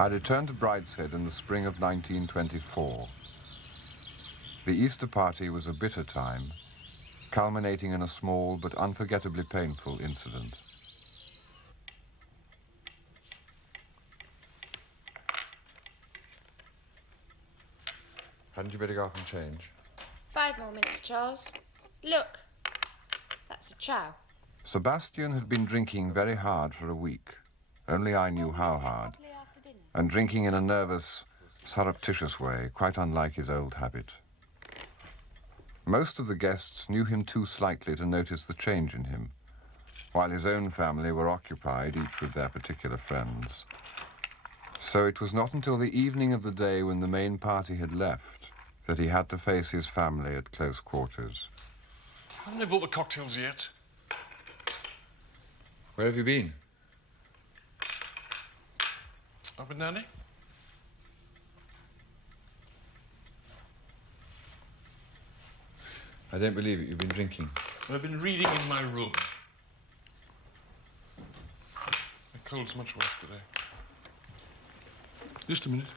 I returned to Brideshead in the spring of 1924. The Easter party was a bitter time, culminating in a small but unforgettably painful incident. Hadn't you better go up and change? 5 more minutes, Charles. Look, that's a chow. Sebastian had been drinking very hard for a week. Only I knew how hard. And drinking in a nervous, surreptitious way, quite unlike his old habit. Most of the guests knew him too slightly to notice the change in him, while his own family were occupied, each with their particular friends. So it was not until the evening of the day when the main party had left that he had to face his family at close quarters. Haven't they bought the cocktails yet? Where have you been? Up with Nanny? I don't believe it. You've been drinking. I've been reading in my room. My cold's much worse today. Just a minute.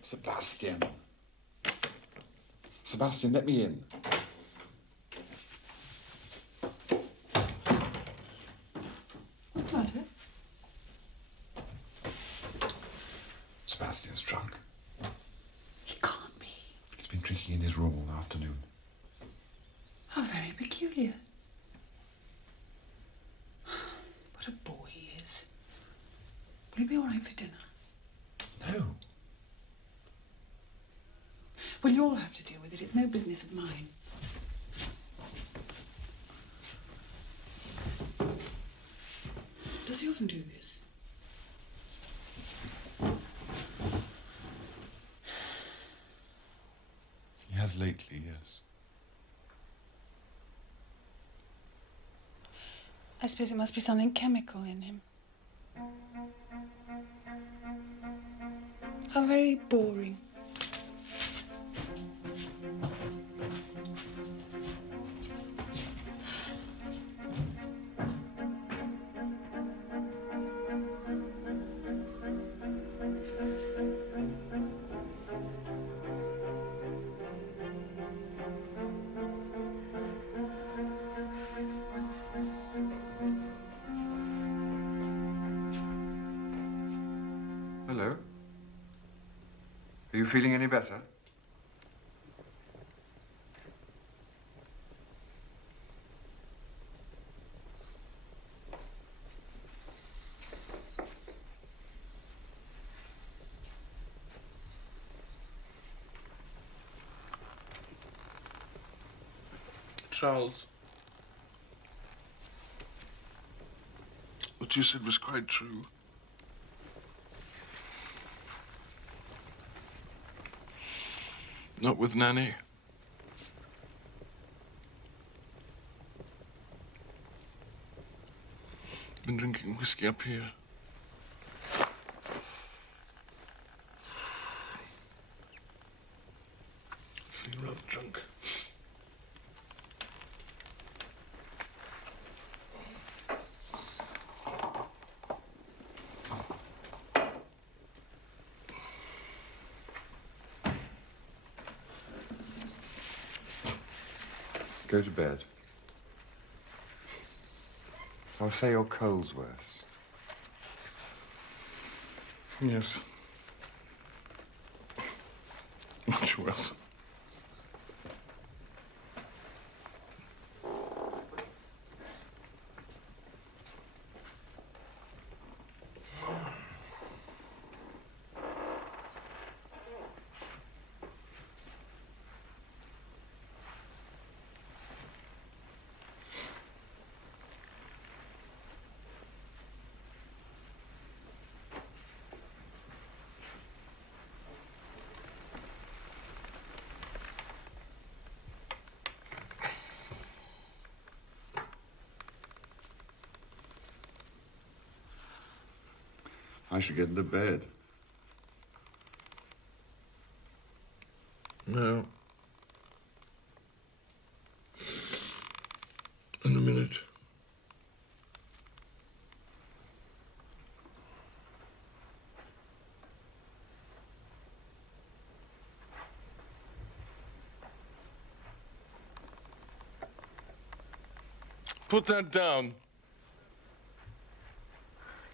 Sebastian. Sebastian, let me in. What's the matter? Sebastian's drunk. He can't be. He's been drinking in his room all afternoon. How very peculiar. What a bore he is. Will he be all right for dinner? No. Well, you'll have to deal with it. It's no business of mine. Does he often do this? He has lately, yes. I suppose it must be something chemical in him. How very boring. Hello? Are you feeling any better? Charles, what you said was quite true. Not with Nanny. Been drinking whiskey up here. Feeling rather drunk. Go to bed. I'll say your cold's worse. Yes. Much worse. I should get into bed. No. In a minute. Put that down.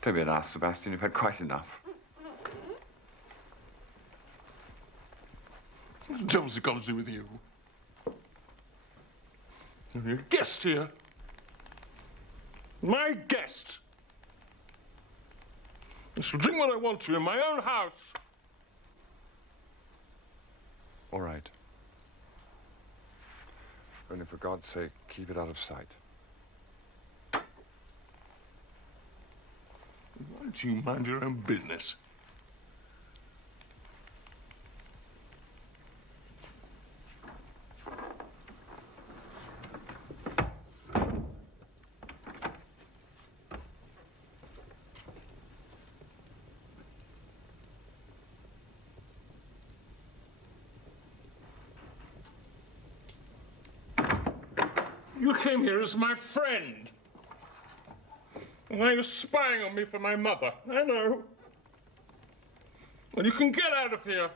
Don't be an ass, Sebastian. You've had quite enough. What the devil's it got to do with you? You're a guest here. My guest. I shall drink what I want to in my own house. All right. Only for God's sake, keep it out of sight. Why don't you mind your own business? You came here as my friend. And now you're spying on me for my mother. I know. Well, you can get out of here.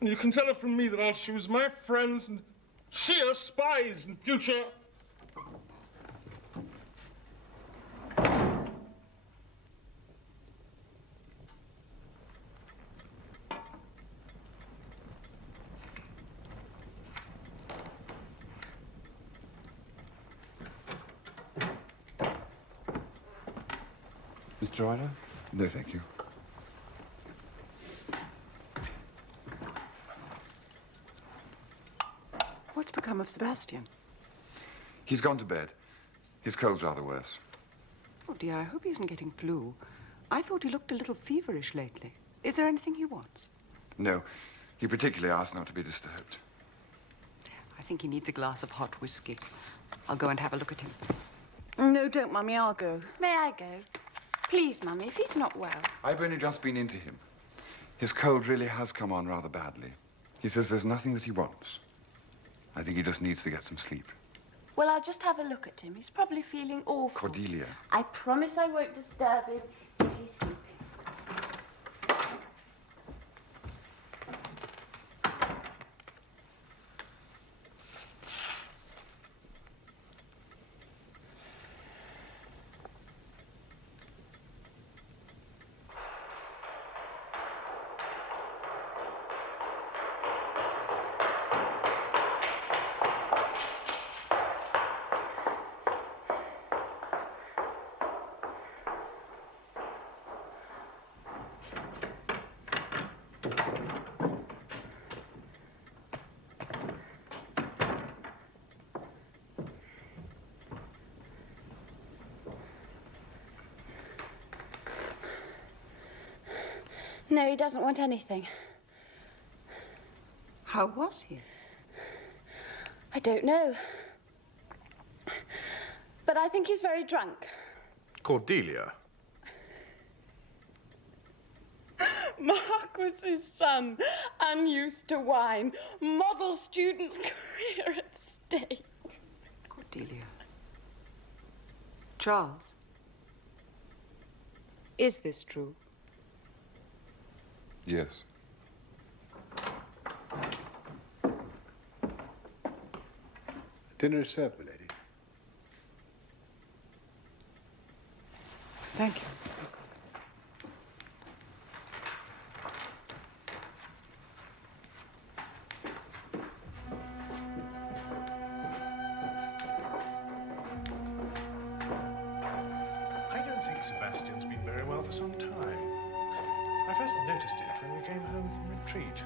And you can tell her from me that I'll choose my friends and she her spies in future. Mr. Ryder? No, thank you. What's become of Sebastian? He's gone to bed. His cold's rather worse. Oh, dear, I hope he isn't getting flu. I thought he looked a little feverish lately. Is there anything he wants? No, he particularly asked not to be disturbed. I think he needs a glass of hot whiskey. I'll go and have a look at him. No, don't, Mummy. I'll go. May I go? Please, Mummy, if he's not well. I've only just been into him. His cold really has come on rather badly. He says there's nothing that he wants. I think he just needs to get some sleep. Well, I'll just have a look at him. He's probably feeling awful. Cordelia. I promise I won't disturb him if he's sleeping. No, he doesn't want anything. How was he? I don't know. But I think he's very drunk. Cordelia. Mark was his son, unused to wine. Model student's career at stake. Cordelia. Charles. Is this true? Yes. Dinner is served, my lady. Thank you. I don't think Sebastian's been very well for some time. I first noticed it when we came home from retreat.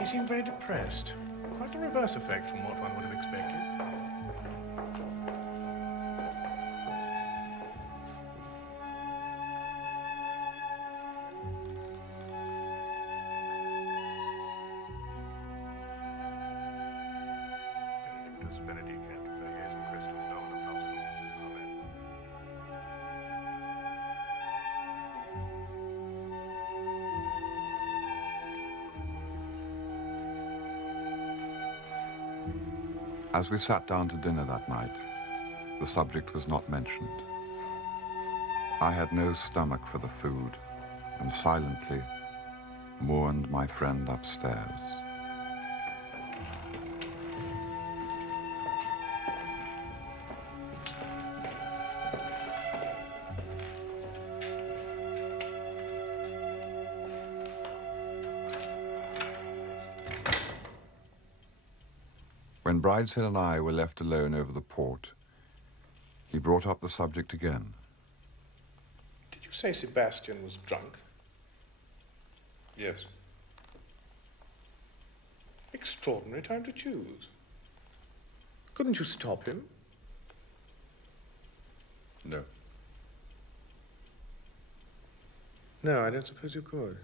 He seemed very depressed. Quite a reverse effect from what one would have expected. Benedictus benedicat, per Jesum Christum Dominum nostrum. Amen. As we sat down to dinner that night, the subject was not mentioned. I had no stomach for the food and silently mourned my friend upstairs. When Brideshead and I were left alone over the port, he brought up the subject again. Did you say Sebastian was drunk? Yes. Extraordinary time to choose. Couldn't you stop him? No. No, I don't suppose you could.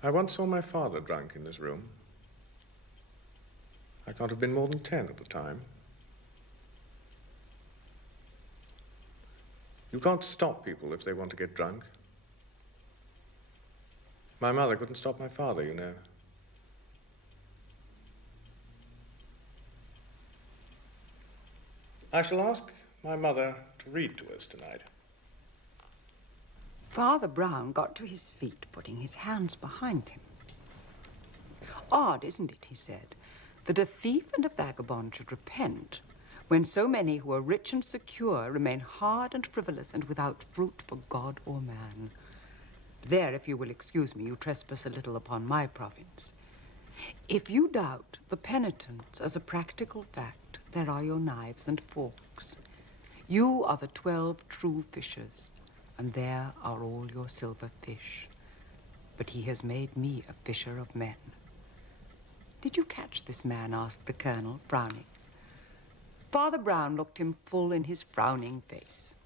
I once saw my father drunk in this room. I can't have been more than 10 at the time. You can't stop people if they want to get drunk. My mother couldn't stop my father, you know. I shall ask my mother to read to us tonight. Father Brown got to his feet, putting his hands behind him. Odd, isn't it, he said, that a thief and a vagabond should repent when so many who are rich and secure remain hard and frivolous and without fruit for God or man. There, if you will excuse me, you trespass a little upon my province. If you doubt the penitence as a practical fact, there are your knives and forks. You are the 12 true fishers, and there are all your silver fish. But he has made me a fisher of men. Did you catch this man? Asked the colonel, frowning. Father Brown looked him full in his frowning face.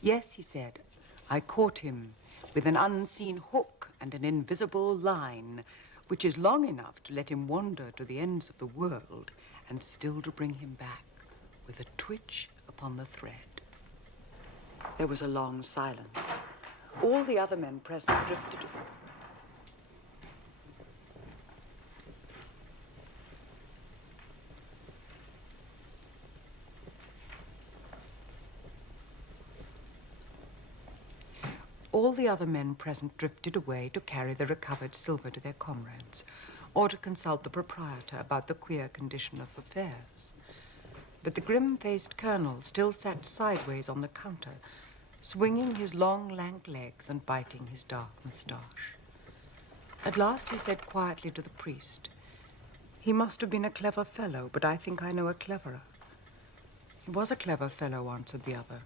Yes, he said, I caught him with an unseen hook and an invisible line, which is long enough to let him wander to the ends of the world and still to bring him back with a twitch upon the thread. There was a long silence. All the other men present drifted. All the other men present drifted away to carry the recovered silver to their comrades, or to consult the proprietor about the queer condition of affairs. But the grim-faced colonel still sat sideways on the counter, swinging his long, lank legs and biting his dark moustache. At last he said quietly to the priest, he must have been a clever fellow, but I think I know a cleverer. He was a clever fellow, answered the other,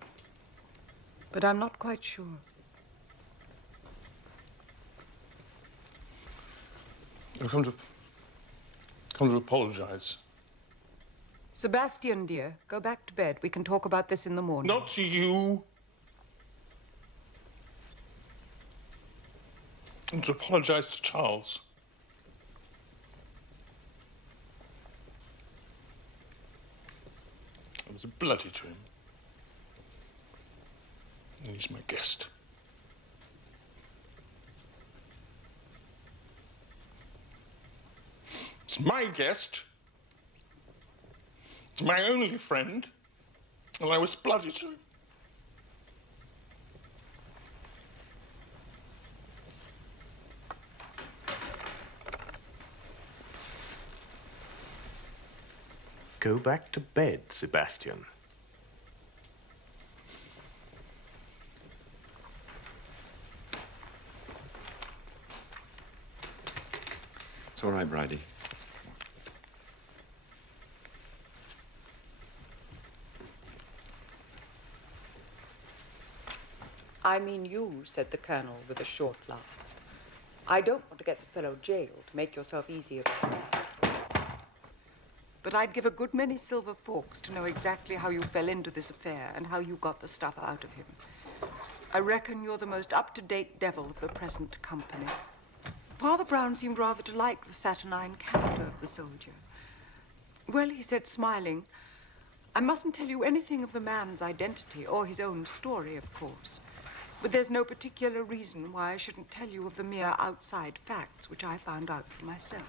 but I'm not quite sure. I've come to apologize. Sebastian, dear, go back to bed. We can talk about this in the morning. Not to you. And to apologize to Charles. I was bloody to him. And he's my guest. He's my guest. He's my only friend. And I was bloody to him. Go back to bed, Sebastian. It's all right, Bridie. I mean you, said the colonel with a short laugh. I don't want to get the fellow jailed. Make yourself easy about that. But I'd give a good many silver forks to know exactly how you fell into this affair and how you got the stuff out of him. I reckon you're the most up-to-date devil of the present company. Father Brown seemed rather to like the saturnine character of the soldier. Well, he said, smiling, I mustn't tell you anything of the man's identity or his own story, of course. But there's no particular reason why I shouldn't tell you of the mere outside facts which I found out for myself.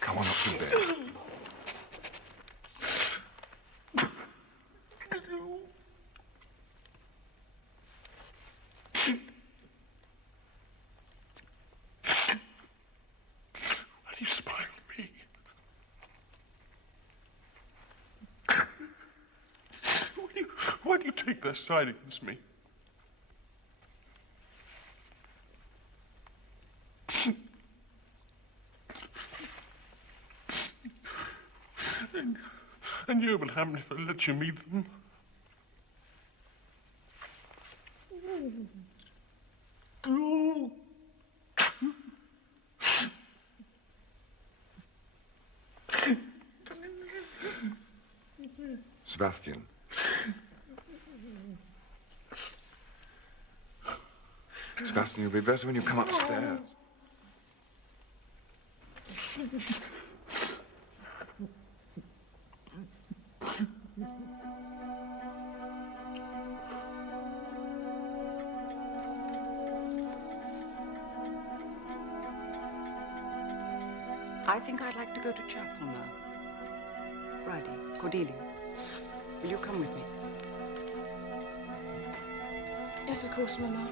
Come on up to bed. Why do you spy on me? Why do you take their side against me? And you will have me if I let you meet them. Sebastian. Sebastian, you'll be better when you come upstairs. I think I'd like to go to chapel now. Bridie, Cordelia, will you come with me? Yes, of course, Mama.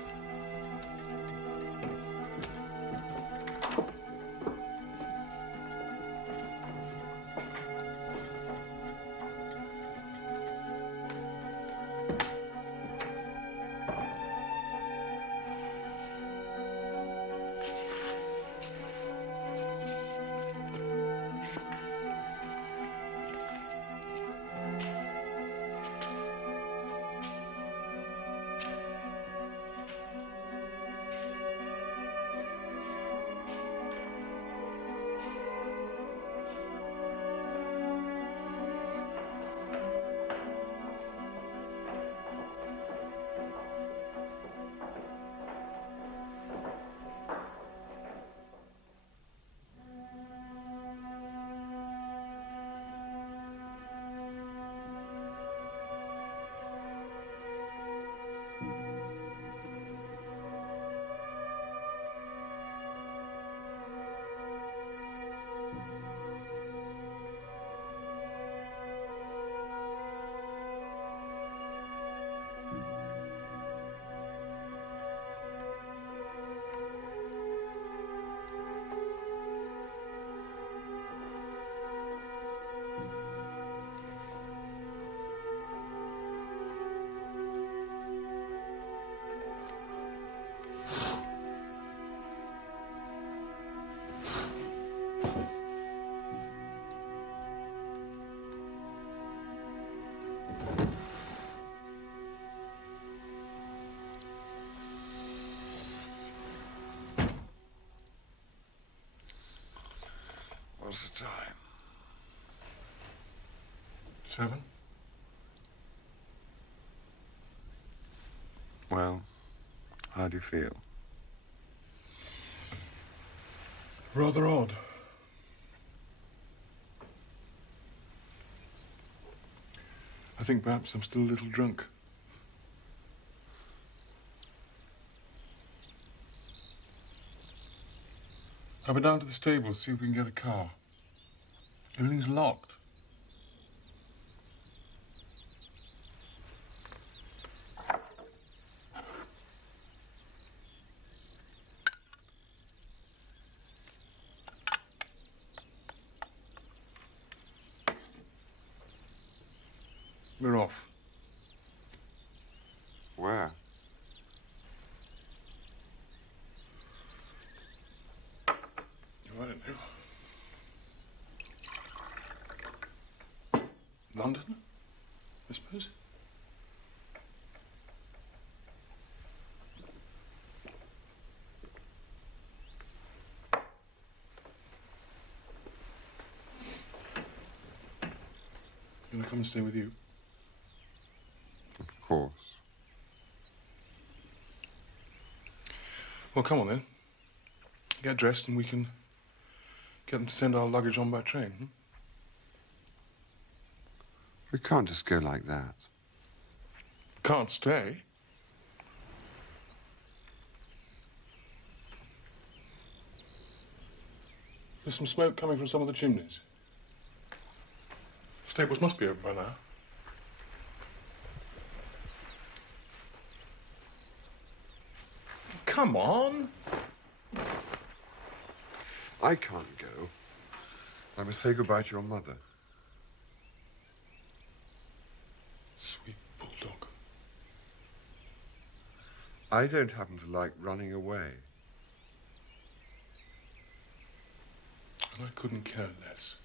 What's the time? 7? Well, how do you feel? Rather odd. I think perhaps I'm still a little drunk. I'll be down to the stables, see if we can get a car. Everything's locked. We're off. Where? London, I suppose. You want to come and stay with you? Of course. Well, come on then. Get dressed and we can get them to send our luggage on by train. Hmm? We can't just go like that. Can't stay. There's some smoke coming from some of the chimneys. Stables must be open by now. Come on. I can't go. I must say goodbye to your mother. Sweet bulldog. I don't happen to like running away. And I couldn't care less.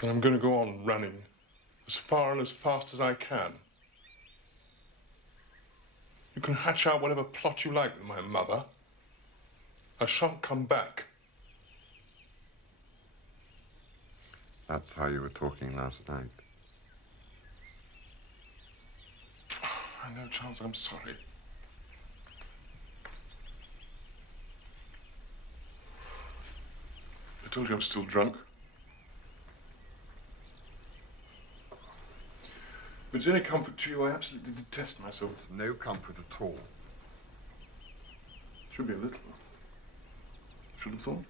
And I'm going to go on running as far and as fast as I can. You can hatch out whatever plot you like with my mother. I shan't come back. That's how you were talking last night. I know, Charles, I'm sorry. I told you I'm still drunk. If it's any comfort to you, I absolutely detest myself. It's no comfort at all. Should be a little. Should have thought.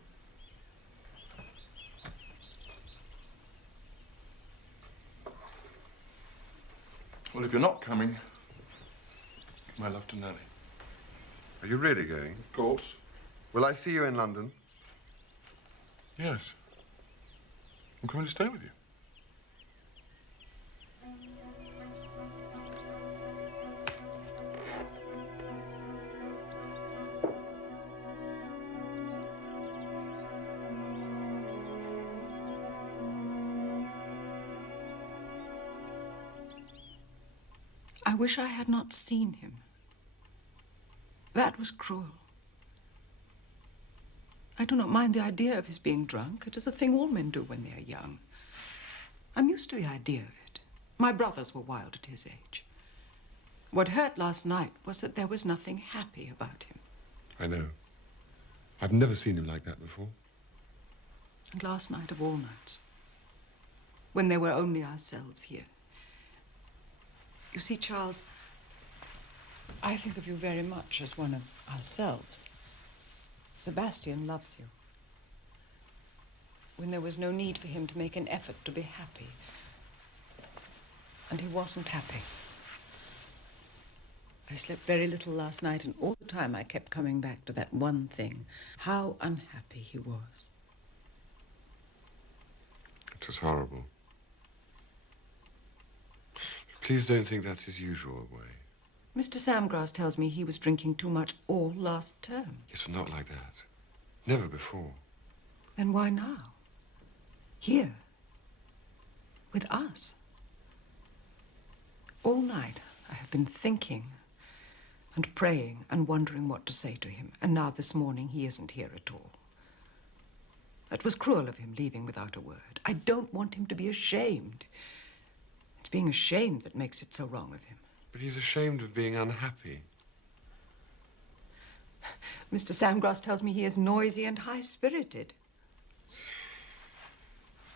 Well, if you're not coming, my love to Nanny. Are you really going? Of course. Will I see you in London? Yes. I'm coming to stay with you. I wish I had not seen him. That was cruel. I do not mind the idea of his being drunk. It is a thing all men do when they are young. I'm used to the idea of it. My brothers were wild at his age. What hurt last night was that there was nothing happy about him. I know. I've never seen him like that before. And last night of all nights, when there were only ourselves here. You see, Charles, I think of you very much as one of ourselves. Sebastian loves you. When there was no need for him to make an effort to be happy. And he wasn't happy. I slept very little last night, and all the time I kept coming back to that one thing. How unhappy he was. It was horrible. Please don't think that's his usual way. Mr. Samgrass tells me he was drinking too much all last term. Yes, but not like that. Never before. Then why now? Here. With us. All night I have been thinking and praying and wondering what to say to him. And now this morning he isn't here at all. It was cruel of him leaving without a word. I don't want him to be ashamed. It's being ashamed that makes it so wrong of him. But he's ashamed of being unhappy. Mr. Samgrass tells me he is noisy and high-spirited.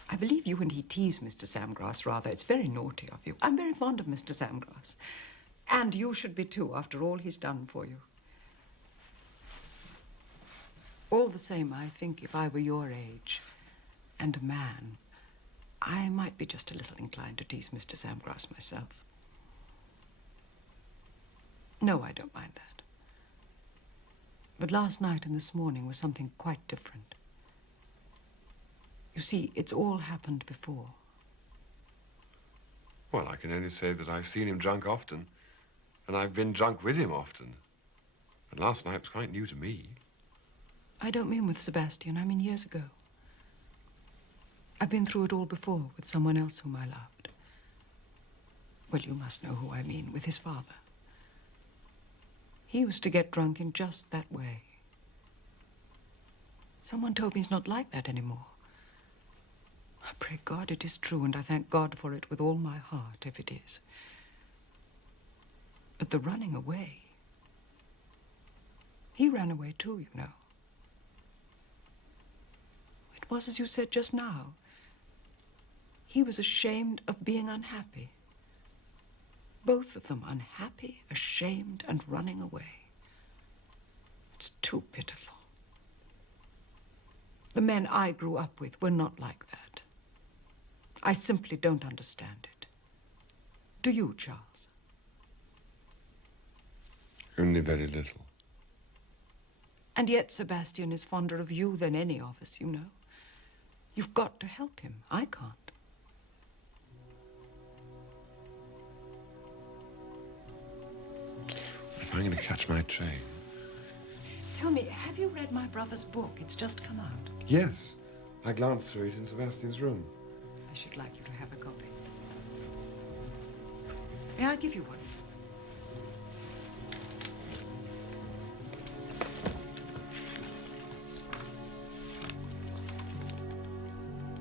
I believe you and he tease Mr. Samgrass rather. It's very naughty of you. I'm very fond of Mr. Samgrass. And you should be too, after all he's done for you. All the same, I think if I were your age and a man, I might be just a little inclined to tease Mr. Samgrass myself. No, I don't mind that. But last night and this morning was something quite different. You see, it's all happened before. Well, I can only say that I've seen him drunk often, and I've been drunk with him often. And last night was quite new to me. I don't mean with Sebastian, I mean years ago. I've been through it all before with someone else whom I loved. Well, you must know who I mean, with his father. He used to get drunk in just that way. Someone told me he's not like that anymore. I pray God it is true, and I thank God for it with all my heart, if it is. But the running away... He ran away too, you know. It was as you said just now. He was ashamed of being unhappy. Both of them unhappy, ashamed, and running away. It's too pitiful. The men I grew up with were not like that. I simply don't understand it. Do you, Charles? Only very little. And yet Sebastian is fonder of you than any of us, you know. You've got to help him. I can't. If I'm going to catch my train... Tell me, have you read my brother's book? It's just come out. Yes. I glanced through it in Sebastian's room. I should like you to have a copy. May I give you one?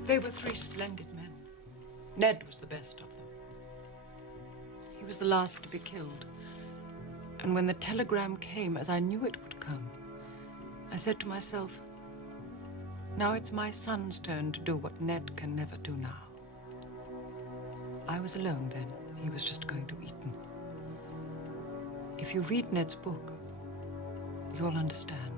They were three splendid men. Ned was the best of them. He was the last to be killed. And when the telegram came, as I knew it would come, I said to myself, now it's my son's turn to do what Ned can never do now. I was alone then. He was just going to Eton. If you read Ned's book, you'll understand.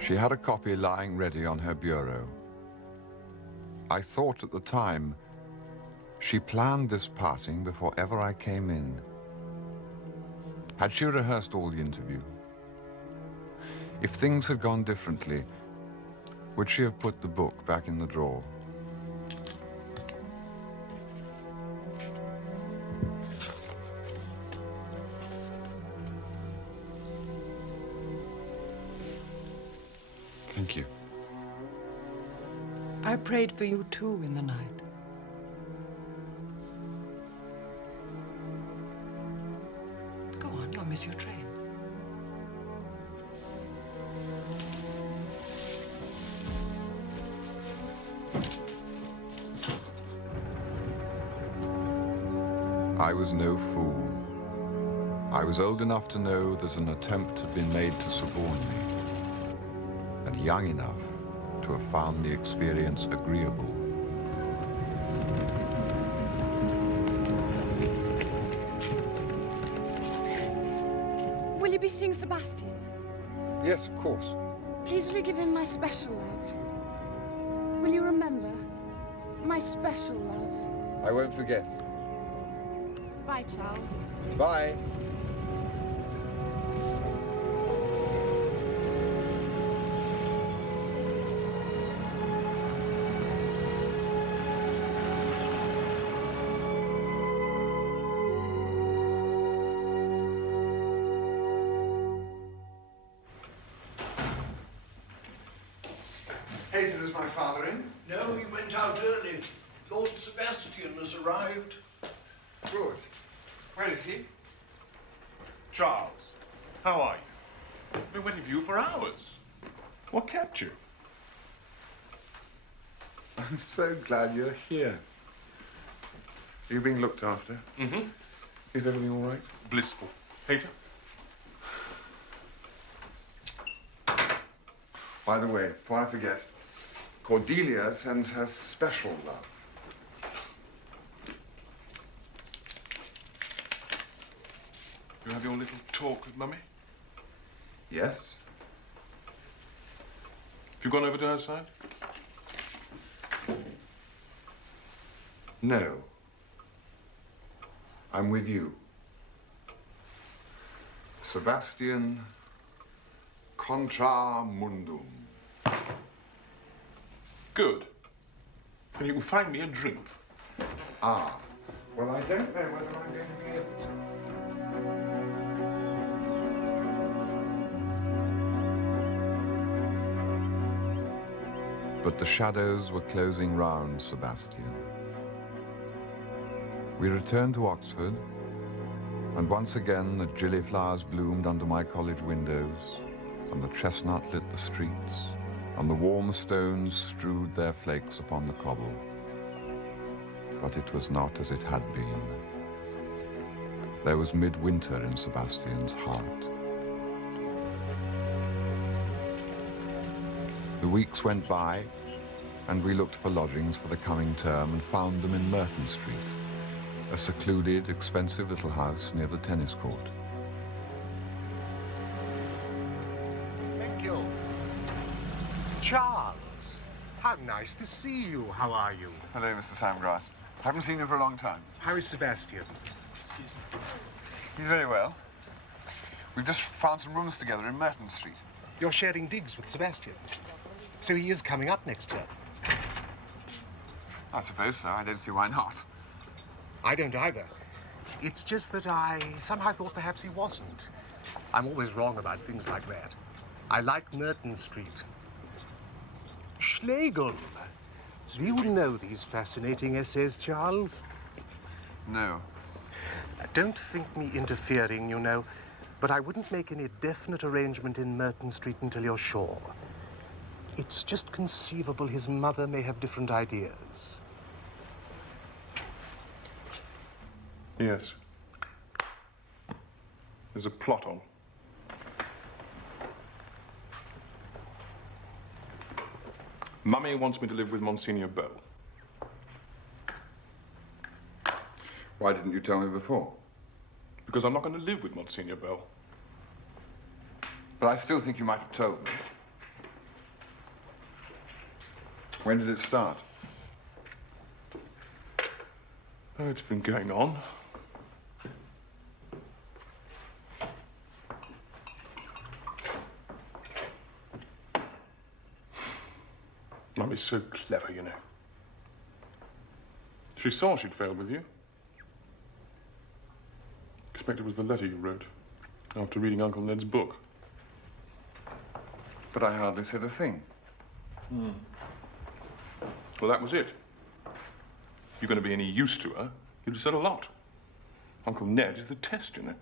She had a copy lying ready on her bureau. I thought at the time, she planned this parting before ever I came in. Had she rehearsed all the interview? If things had gone differently, would she have put the book back in the drawer? Thank you. I prayed for you too in the night. Go on, you'll miss your train. I was no fool. I was old enough to know that an attempt had been made to suborn me, and young enough to have found the experience agreeable. Will you be seeing Sebastian? Yes, of course. Please will you give him my special love? Will you remember? My special love. I won't forget. Bye, Charles. Bye. Hazel, is my father in? No, he went out early. Lord Sebastian has arrived. Good. Where is he? Charles, how are you? I've been waiting for you for hours. What kept you? I'm so glad you're here. Are you being looked after? Mm-hmm. Is everything all right? Blissful. Peter? By the way, before I forget, Cordelia sends her special love. You have your little talk with Mummy? Yes? Have you gone over to her side? No. I'm with you. Sebastian contra mundum. Good. And you can find me a drink. Ah. Well, I don't know whether I'm going to be able to. But the shadows were closing round Sebastian. We returned to Oxford, and once again the gillyflowers bloomed under my college windows, and the chestnut lit the streets, and the warm stones strewed their flakes upon the cobble. But it was not as it had been. There was midwinter in Sebastian's heart. The weeks went by, and we looked for lodgings for the coming term and found them in Merton Street, a secluded, expensive little house near the tennis court. Thank you. Charles, how nice to see you. How are you? Hello, Mr. Samgrass. Haven't seen you for a long time. How is Sebastian? Excuse me. He's very well. We've just found some rooms together in Merton Street. You're sharing digs with Sebastian. So he is coming up next term. I suppose so. I don't see why not. I don't either. It's just that I somehow thought perhaps he wasn't. I'm always wrong about things like that. I like Merton Street. Schlegel. Do you know these fascinating essays, Charles? No. Don't think me interfering, you know, but I wouldn't make any definite arrangement in Merton Street until you're sure. It's just conceivable his mother may have different ideas. Yes. There's a plot on. Mummy wants me to live with Monsignor Beau. Why didn't you tell me before? Because I'm not going to live with Monsignor Beau. But I still think you might have told me. When did it start? Oh, it's been going on. Mummy's so clever, you know. She saw she'd failed with you. Expect it was the letter you wrote after reading Uncle Ned's book. But I hardly said a thing. Well, that was it. If you're going to be any use to her, you'd have said a lot. Uncle Ned is the test, you know.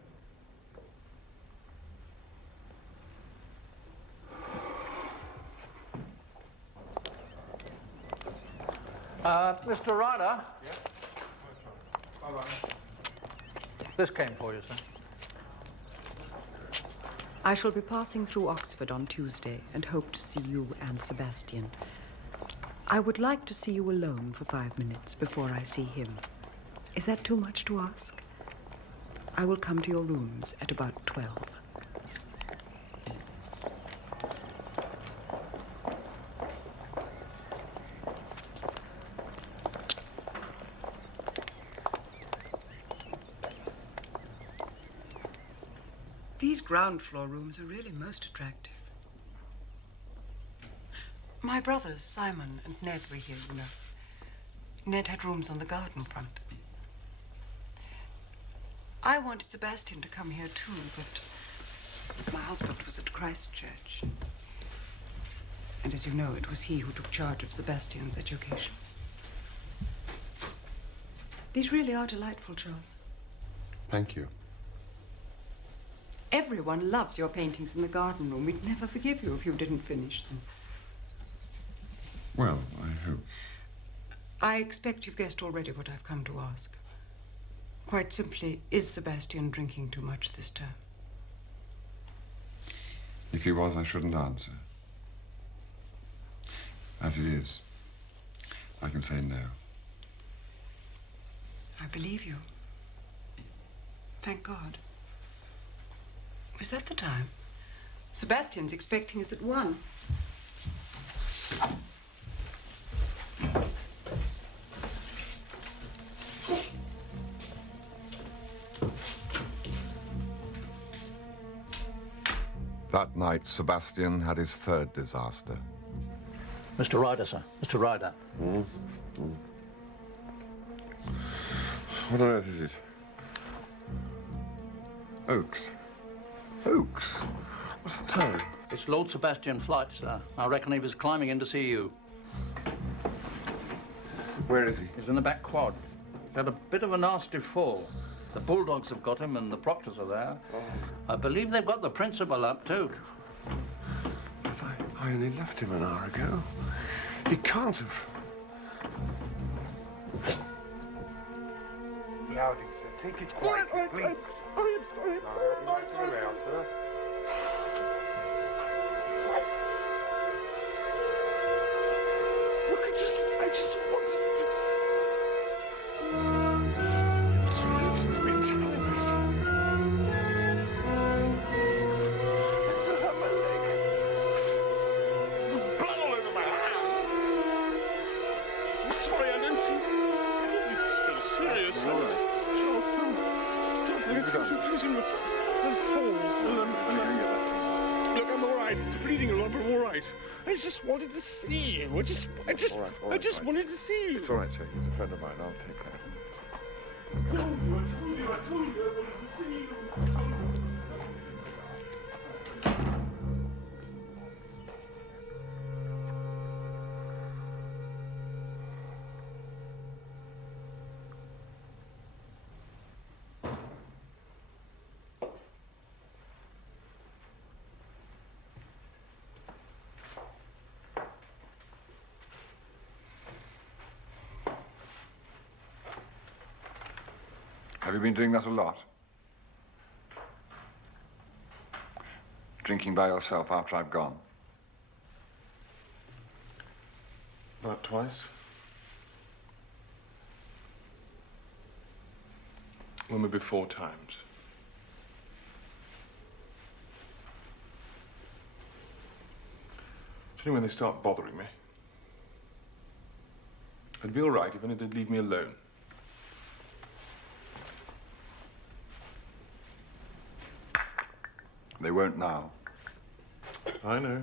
Mr. Ryder? Yeah? This came for you, sir. I shall be passing through Oxford on Tuesday and hope to see you and Sebastian. I would like to see you alone for 5 minutes before I see him. Is that too much to ask? I will come to your rooms at about 12. These ground floor rooms are really most attractive. My brothers, Simon and Ned, were here, you know. Ned had rooms on the garden front. I wanted Sebastian to come here too, but my husband was at Christ Church. And as you know, it was he who took charge of Sebastian's education. These really are delightful, Charles. Thank you. Everyone loves your paintings in the garden room. We'd never forgive you if you didn't finish them. Well, I hope. I expect you've guessed already what I've come to ask. Quite simply, is Sebastian drinking too much this term? If he was, I shouldn't answer. As it is, I can say no. I believe you. Thank God. Is that the time? Sebastian's expecting us at 1. That night, Sebastian had his third disaster. Mr. Ryder, sir. Mr. Ryder. What on earth is it? Oaks. Oaks? What's the time? It's Lord Sebastian flight, sir. I reckon he was climbing in to see you. Where is he? He's in the back quad. He's had a bit of a nasty fall. The Bulldogs have got him and the Proctors are there. Oh. I believe they've got the Principal up, too. But I only left him an hour ago. He can't have... Louding, sir. Take it quietly, please. I'm sorry. Sir. Look, I just wanted to... It's been telling myself. I still have my leg. There's blood all over my hand. I'm sorry, I don't think it's so serious. Charles, please, I'll fall. Look, I'm all right. It's bleeding a lot, but I'm all right. I just wanted to see you. I just wanted to see you. It's all right, sir. He's a friend of mine. I'll take care of him. I told you I wanted to see you. Have you been doing that a lot? Drinking by yourself after I've gone? About twice. Well, maybe 4 times. It's only when they start bothering me. I'd be all right even if they'd leave me alone. They won't now. I know.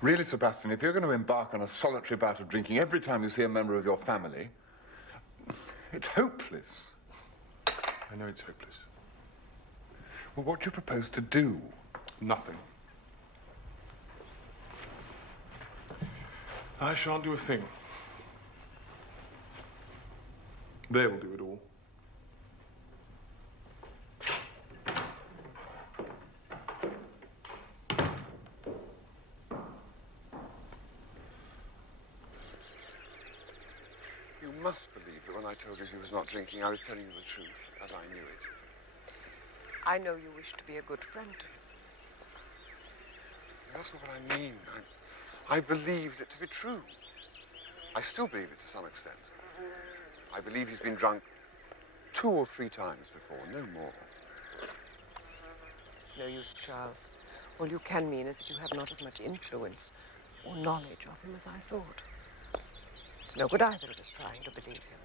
Really, Sebastian, if you're going to embark on a solitary bout of drinking every time you see a member of your family, it's hopeless. I know it's hopeless. Well, what do you propose to do? Nothing. I shan't do a thing. They'll do it all. You must believe that when I told you he was not drinking, I was telling you the truth, as I knew it. I know you wish to be a good friend to him. That's not what I mean. I believed it to be true. I still believe it to some extent. I believe he's been drunk 2 or 3 times before, no more. It's no use, Charles. All you can mean is that you have not as much influence or knowledge of him as I thought. It's no good either of us trying to believe him.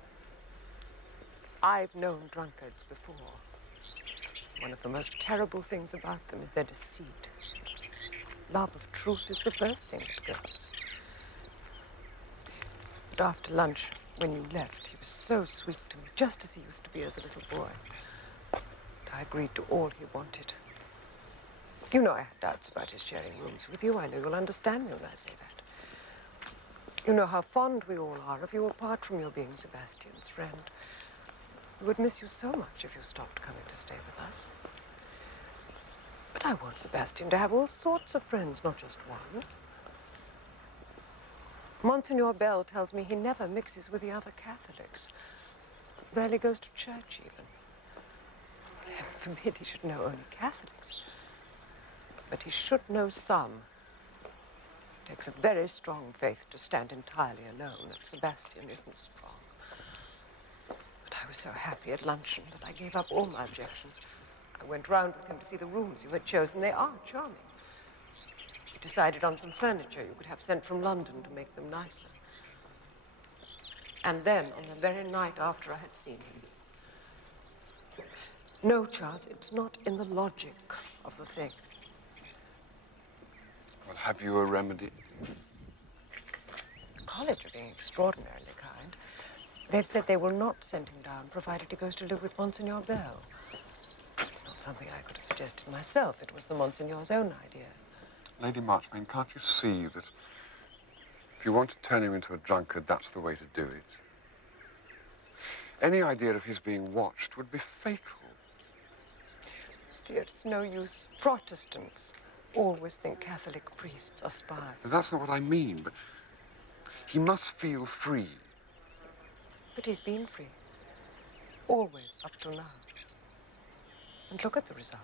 I've known drunkards before. One of the most terrible things about them is their deceit. Love of truth is the first thing that goes. But after lunch, when you left, he was so sweet to me, just as he used to be as a little boy. And I agreed to all he wanted. You know I had doubts about his sharing rooms with you. I know you'll understand me when I say that. You know how fond we all are of you, apart from your being Sebastian's friend. We would miss you so much if you stopped coming to stay with us. But I want Sebastian to have all sorts of friends, not just one. Monsignor Bell tells me he never mixes with the other Catholics. Rarely goes to church, even. Heaven forbid he should know only Catholics. But he should know some. It takes a very strong faith to stand entirely alone, and Sebastian isn't strong. But I was so happy at luncheon that I gave up all my objections. I went round with him to see the rooms you had chosen. They are charming. We decided on some furniture you could have sent from London to make them nicer. And then, on the very night after I had seen him... No, Charles, it's not in the logic of the thing. Well, have you a remedy? The college are being extraordinarily kind. They've said they will not send him down, provided he goes to live with Monsignor Bell. It's not something I could have suggested myself. It was the Monsignor's own idea. Lady Marchmain, can't you see that if you want to turn him into a drunkard, that's the way to do it? Any idea of his being watched would be fatal. Dear, it's no use. Protestants always think Catholic priests are spies. That's not what I mean, but he must feel free. But he's been free. Always, up till now. And look at the result.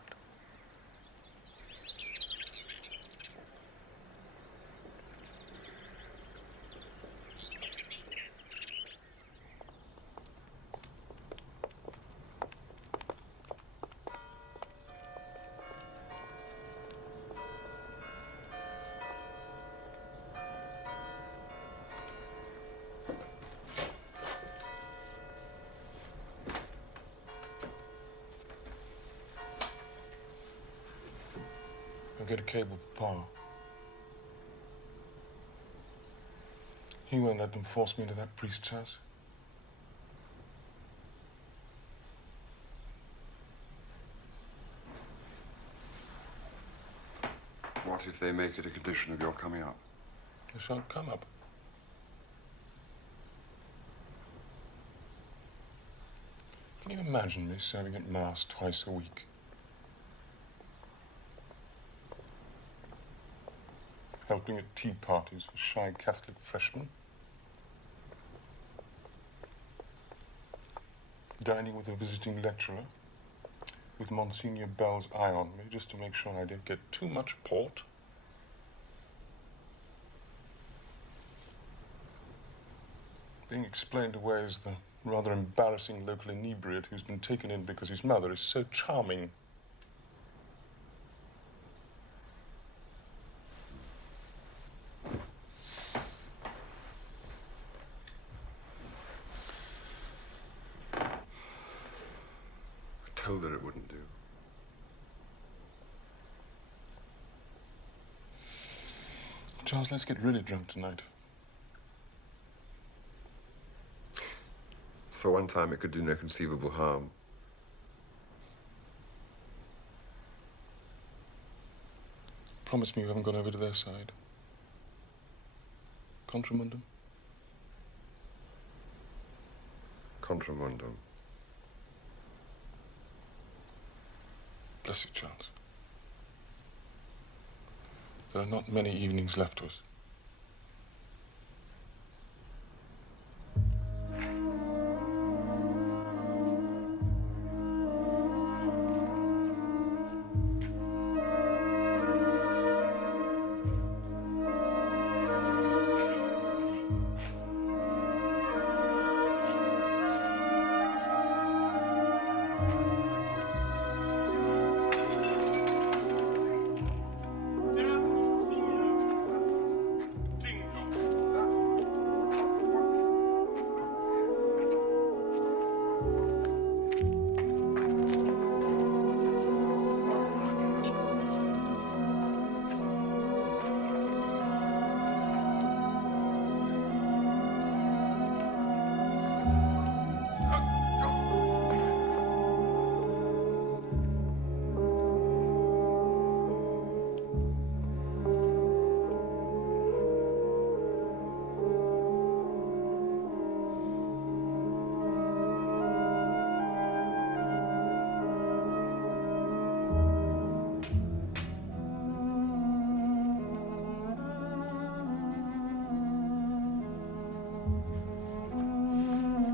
I'll get a cable for Pa. He won't let them force me into that priest's house. What if they make it a condition of your coming up? I shan't come up. Can you imagine me serving at Mass twice a week? Helping at tea parties for shy Catholic freshmen? Dining with a visiting lecturer? With Monsignor Bell's eye on me, just to make sure I don't get too much port? Being explained away as the rather embarrassing local inebriate who's been taken in because his mother is so charming. I told her it wouldn't do. Charles, let's get really drunk tonight. For one time, it could do no conceivable harm. Promise me you haven't gone over to their side. Contramundum? Contramundum. Bless you, Charles. There are not many evenings left to us.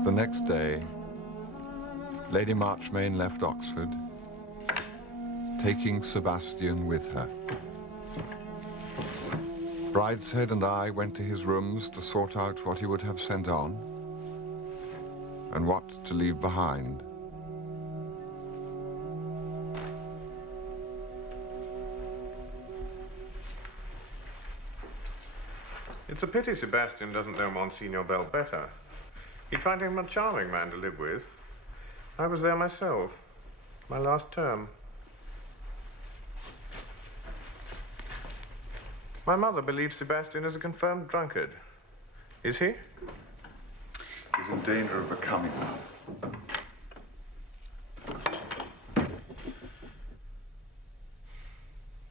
The next day, Lady Marchmain left Oxford, taking Sebastian with her. Brideshead and I went to his rooms to sort out what he would have sent on and what to leave behind. It's a pity Sebastian doesn't know Monsignor Bell better. He'd find him a charming man to live with. I was there myself, my last term. My mother believes Sebastian is a confirmed drunkard. Is he? He's in danger of becoming one.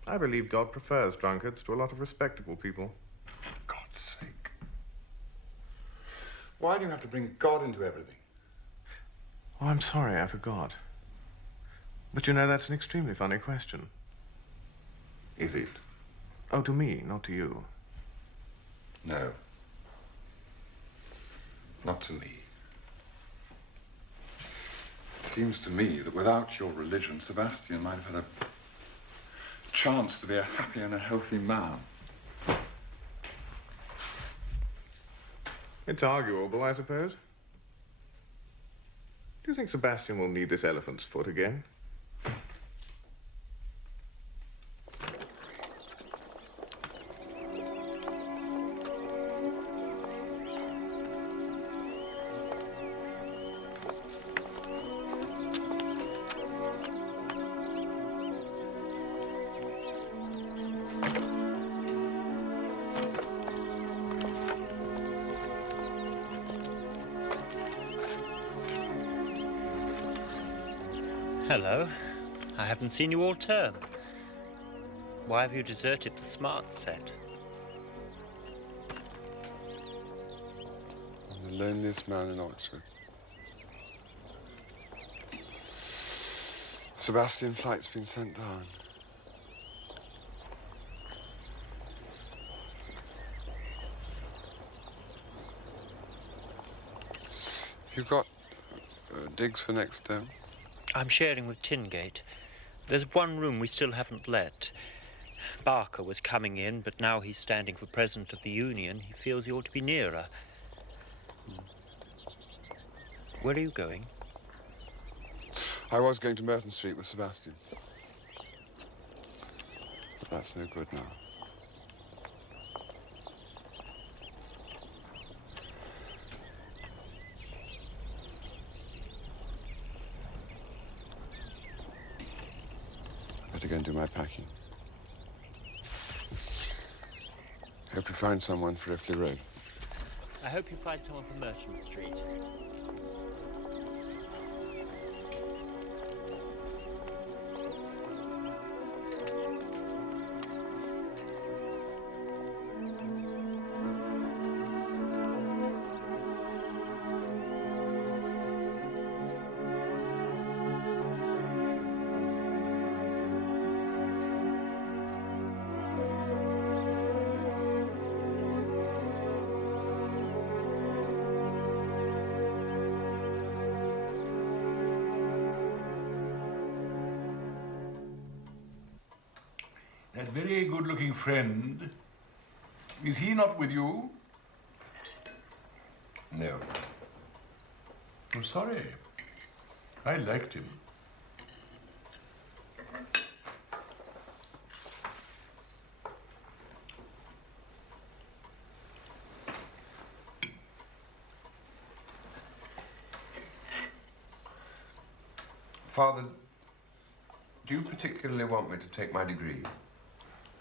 I believe God prefers drunkards to a lot of respectable people. For God's sake. Why do you have to bring God into everything? Oh, I'm sorry, I forgot. But you know, that's an extremely funny question. Is it? Oh, to me, not to you. No. Not to me. It seems to me that without your religion, Sebastian might have had a chance to be a happy and a healthy man. It's arguable, I suppose. Do you think Sebastian will need this elephant's foot again? Hello. I haven't seen you all term. Why have you deserted the smart set? I'm the loneliest man in Oxford. Sebastian flight's been sent down. You've got digs for next term? I'm sharing with Tingate. There's one room we still haven't let. Barker was coming in, but now he's standing for President of the Union. He feels he ought to be nearer. Where are you going? I was going to Merton Street with Sebastian. But that's no good now. Better go and do my packing. Hope you find someone for Riffley Road. I hope you find someone for Merchant Street. That very good-looking friend, is he not with you? No. I'm sorry. I liked him. Father, do you particularly want me to take my degree?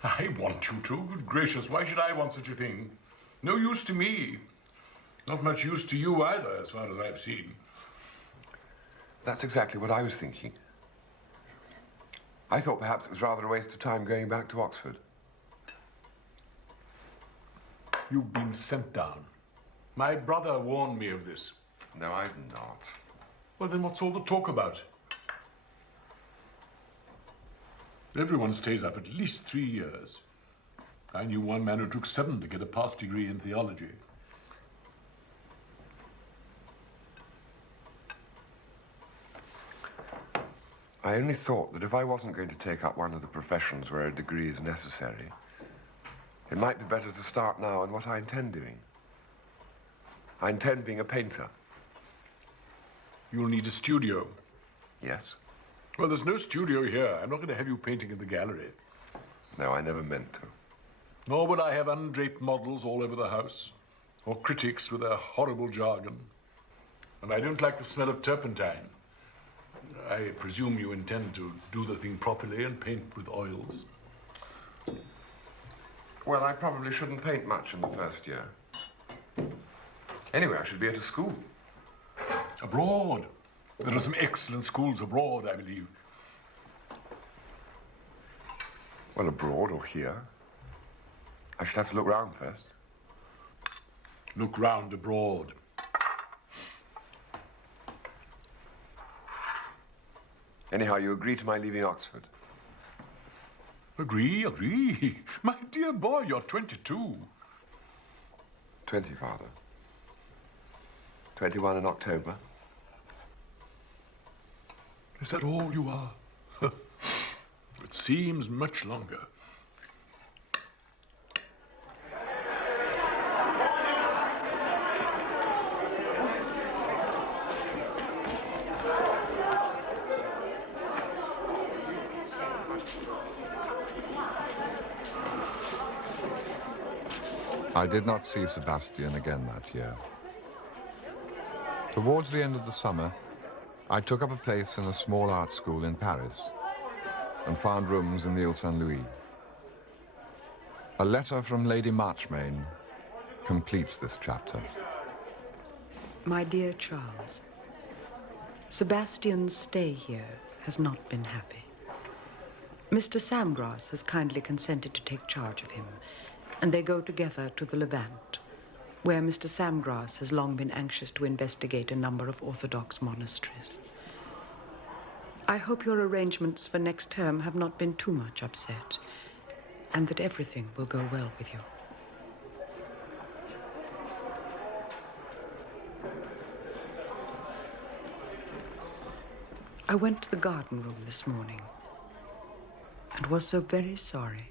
I want you to. Good gracious, why should I want such a thing? No use to me. Not much use to you either, as far as I've seen. That's exactly what I was thinking. I thought perhaps it was rather a waste of time going back to Oxford. You've been sent down. My brother warned me of this. No, I've not. Well, then what's all the talk about? Everyone stays up at least 3 years. I knew one man who took 7 to get a pass degree in theology. I only thought that if I wasn't going to take up one of the professions where a degree is necessary, it might be better to start now on what I intend doing. I intend being a painter. You'll need a studio. Yes? Well, there's no studio here. I'm not going to have you painting in the gallery. No, I never meant to. Nor would I have undraped models all over the house, or critics with their horrible jargon. And I don't like the smell of turpentine. I presume you intend to do the thing properly and paint with oils. Well, I probably shouldn't paint much in the first year. Anyway, I should be at a school. Abroad. There are some excellent schools abroad, I believe. Well, abroad or here. I should have to look round first. Look round abroad. Anyhow, you agree to my leaving Oxford? Agree, agree. My dear boy, you're 22. 20, Father. 21 in October. Is that all you are? It seems much longer. I did not see Sebastian again that year. Towards the end of the summer, I took up a place in a small art school in Paris and found rooms in the Ile Saint-Louis. A letter from Lady Marchmain completes this chapter. My dear Charles, Sebastian's stay here has not been happy. Mr. Samgrass has kindly consented to take charge of him, and they go together to the Levant, where Mr. Samgrass has long been anxious to investigate a number of Orthodox monasteries. I hope your arrangements for next term have not been too much upset, and that everything will go well with you. I went to the garden room this morning and was so very sorry.